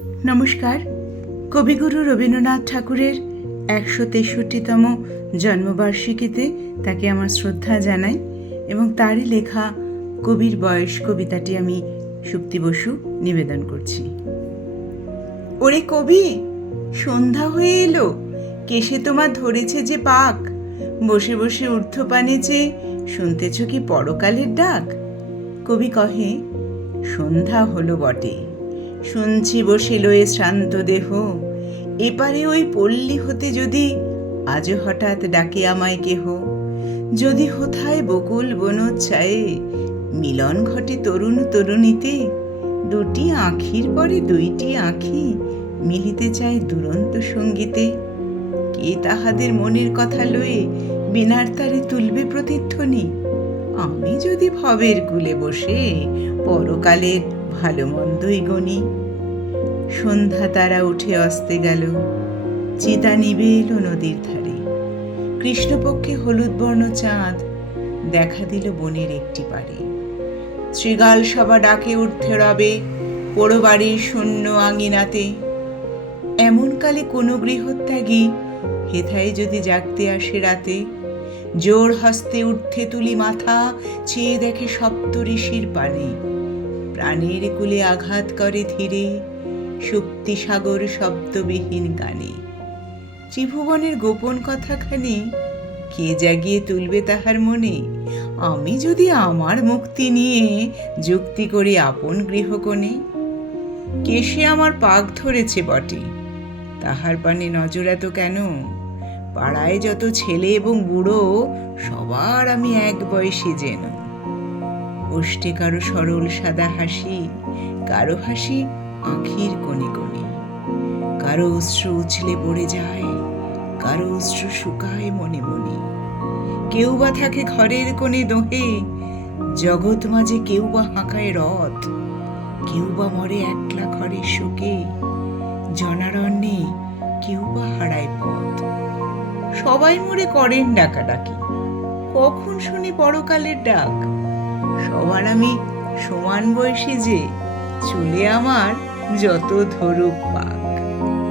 নমস্কার। কবিগুরু রবীন্দ্রনাথ ঠাকুরের একশো তেষট্টিতম জন্মবার্ষিকীতে তাকে আমার শ্রদ্ধা জানাই এবং তারই লেখা কবির বয়স কবিতাটি আমি সুপ্তি বসু নিবেদন করছি। ওরে কবি, সন্ধ্যা হয়ে এলো। কেসে তোমার ধরেছে যে পাক। বসে বসে ঊর্ধ্বপানে যে শুনতেছ কি পরকালের ডাক? কবি কহে, সন্ধ্যা হলো বটে। শুনছি বসে লয়ে শ্রান্ত দেহ। এপারে ওই পল্লী হতে যদি আজও হঠাৎ ডাকে আমায় কেহ। যদি হোথায় বকুল বনোচ্ছায়ে মিলন ঘটে তরুণ তরুণীতে। দুটি আঁখির পরে দুইটি আঁখি মিলিতে চায় দুরন্ত সঙ্গীতে। কে তাহাদের মনের কথা লয়ে বিনার তারে তুলবে প্রতিধ্বনি? আমি যদি ভবের কুলে বসে, পরকালের ভালো মন্দই গণি। সন্ধ্যা তারা উঠে অস্তে গেল, চিতা নিবে এলো নদীর ধারে। কৃষ্ণপক্ষে হলুদ বর্ণ চাঁদ দেখা দিল বনের একটি পারে। শ্রীগাল সভা ডাকে উঠতে রবে পোড়ো বাড়ির শূন্য আঙিনাতে। এমন কালে কোনো গৃহত্যাগী হেথায় যদি জাগতে আসে রাতে, জোর হস্তে উঠতে তুলি মাথা, চেয়ে দেখে সপ্ত ঋষির পানে প্রাণের কুলে আঘাত করে ধীরে শক্তি সাগর শব্দবিহীন গানে। ত্রিভুবনের গোপন কথাখানি কে জাগিয়ে তুলবে তাহার মনে? আমি যদি আমার মুক্তি নিয়ে যুক্তি করি আপন গৃহকোণে? কেশে আমার পাক ধরেছে বটে? তাহার পানে নজর এত কেন? পাড়ায় যত ছেলে এবং বুড়ো, সবার আমি এক বয়সী যেন। ওষ্ঠে কারও সরল সাদা হাসি, কারও হাসি আখির কোণে কোণে। কারও অশ্রু উছলে পড়ে যায়, কারও অশ্রু শুকায় মনে মনে। কেউ বা থাকে ঘরের কোণে দোহে, জগৎ মাঝে কেউ বা হাঁকায় রথ। কেউ বা মরে একলা ঘরের শোকে, জনারণ্যে কেউ বা হারায় পথ। সবাই মরে করেন ডাকাডাকি। কখন শুনি পরকালের ডাক? সবার আমি সমান বয়সী যে চুলে আমার যত ধরুক পাক